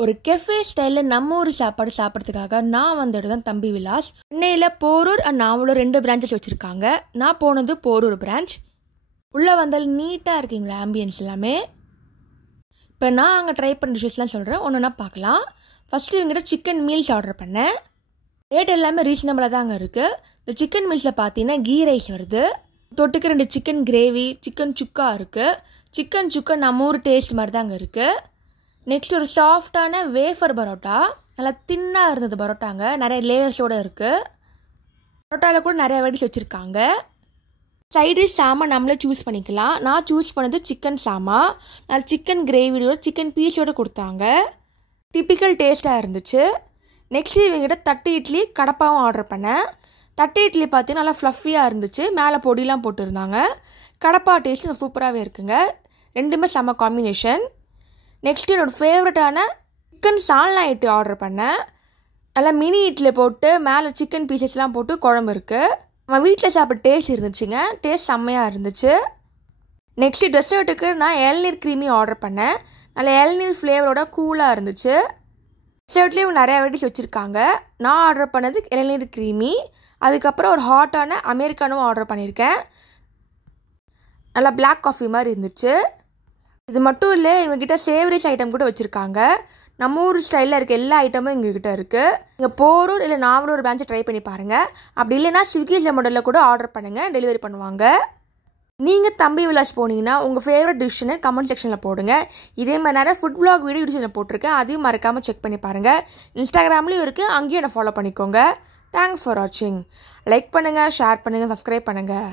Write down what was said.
ஒரு கெஃபே ஸ்டைலில் நம்ம ஊர் சாப்பாடு சாப்பிட்றதுக்காக நான் வந்துட்டு தான் தம்பி விலாஸ். சென்னையில் போரூர் அண்ட் நாவலூர் 2 பிரான்ச்சஸ் வச்சுருக்காங்க. நான் போனது போரூர் பிரான்ச். உள்ளே வந்தால் நீட்டாக இருக்குங்களா ஆம்பியன்ஸ் எல்லாமே. இப்போ நான் அங்கே ட்ரை பண்ண டிஷ்ஷஸ்லாம் சொல்கிறேன், ஒன்றுனா பார்க்கலாம். ஃபஸ்ட்டு இவங்ககிட்ட சிக்கன் மீல்ஸ் ஆர்டர் பண்ணேன். ரேட் எல்லாமே ரீசனபிளாக தான் அங்கே இருக்குது. இந்த சிக்கன் மீல்ஸில் பார்த்தீங்கன்னா கீ ரைஸ் வருது, தொட்டுக்கு 2 சிக்கன் கிரேவி, சிக்கன் சுக்கா இருக்குது. சிக்கன் சுக்கா நம்ம ஊர் டேஸ்ட் மாதிரி தான் அங்கே இருக்குது. நெக்ஸ்ட் ஒரு சாஃப்டான வேஃபர் பரோட்டா, நல்லா தின்னாக இருந்தது பரோட்டாங்க, நிறைய லேயர்ஸோடு இருக்குது. பரோட்டாவில் கூட நிறைய வெரைட்டிஸ் வச்சுருக்காங்க. சைடிஷ் சாமா நம்மளே சூஸ் பண்ணிக்கலாம். நான் சூஸ் பண்ணது சிக்கன் சாமா. நான் சிக்கன் கிரேவியோட சிக்கன் பீஸோடு கொடுத்தாங்க. டிப்பிக்கல் டேஸ்ட்டாக இருந்துச்சு. நெக்ஸ்ட்டு இவங்ககிட்ட தட்டு இட்லி கடப்பாவும் ஆர்டர் பண்ணேன். தட்டு இட்லி பார்த்தீங்கன்னா நல்லா ஃப்ளஃபியாக இருந்துச்சு, மேலே பொடியெலாம் போட்டுருந்தாங்க. கடப்பா டேஸ்ட்டு சூப்பராகவே இருக்குங்க, ரெண்டுமே செம்ம காம்பினேஷன். நெக்ஸ்ட்டு என்னோடய ஃபேவரட்டான சிக்கன் சால்னா இட்லி ஆர்டர் பண்ணேன். நல்லா மினி இட்லி போட்டு மேலே சிக்கன் பீசஸ்லாம் போட்டு குழம்பு இருக்குது. நம்ம வீட்டில் சாப்பிட்ற டேஸ்ட் இருந்துச்சுங்க, டேஸ்ட் செம்மையாக இருந்துச்சு. நெக்ஸ்ட்டு டெசர்ட்டுக்கு நான் இளநீர் க்ரீமி ஆர்டர் பண்ணேன். நல்லா இளநீர் ஃப்ளேவரோட கூலாக இருந்துச்சு. டெசர்ட்லேயும் நிறையா வெரைட்டிஸ் வச்சுருக்காங்க. நான் ஆர்டர் பண்ணது இளநீர் க்ரீமி. அதுக்கப்புறம் ஒரு ஹாட்டான அமெரிக்கானும் ஆர்டர் பண்ணியிருக்கேன். நல்லா பிளாக் காஃபி மாதிரி இருந்துச்சு. இது மட்டும் இல்லை, இவங்ககிட்ட சேவரிஸ் ஐட்டம் கூட வச்சுருக்காங்க. நம்ம ஊர் ஸ்டைலில் இருக்க எல்லா ஐட்டமும் எங்ககிட்ட இருக்குது. நீங்கள் போரூர் இல்லை நாவலூர் பிரான்ச்சை ட்ரை பண்ணி பாருங்கள். அப்படி இல்லைன்னா ஸ்விக்கி ஜொமேட்டோவில் கூட ஆர்டர் பண்ணுங்கள், டெலிவரி பண்ணுவாங்க. நீங்கள் தம்பி விலாஸ் போனீங்கன்னா உங்கள் ஃபேவரட் டிஷ்ஷுன்னு கமெண்ட் செக்ஷனில் போடுங்க. இதே மாதிரி நிறைய ஃபுட் vlog வீடியோ யூடியூப்ல போட்டிருக்கேன், அதையும் மறக்காமல் செக் பண்ணி பாருங்கள். இன்ஸ்டாகிராம்லேயும் இருக்குது, அங்கேயும் என்னை ஃபாலோ பண்ணிக்கோங்க. தேங்க்ஸ் ஃபார் வாட்சிங். லைக் பண்ணுங்கள், ஷேர் பண்ணுங்கள், சப்ஸ்கிரைப் பண்ணுங்கள்.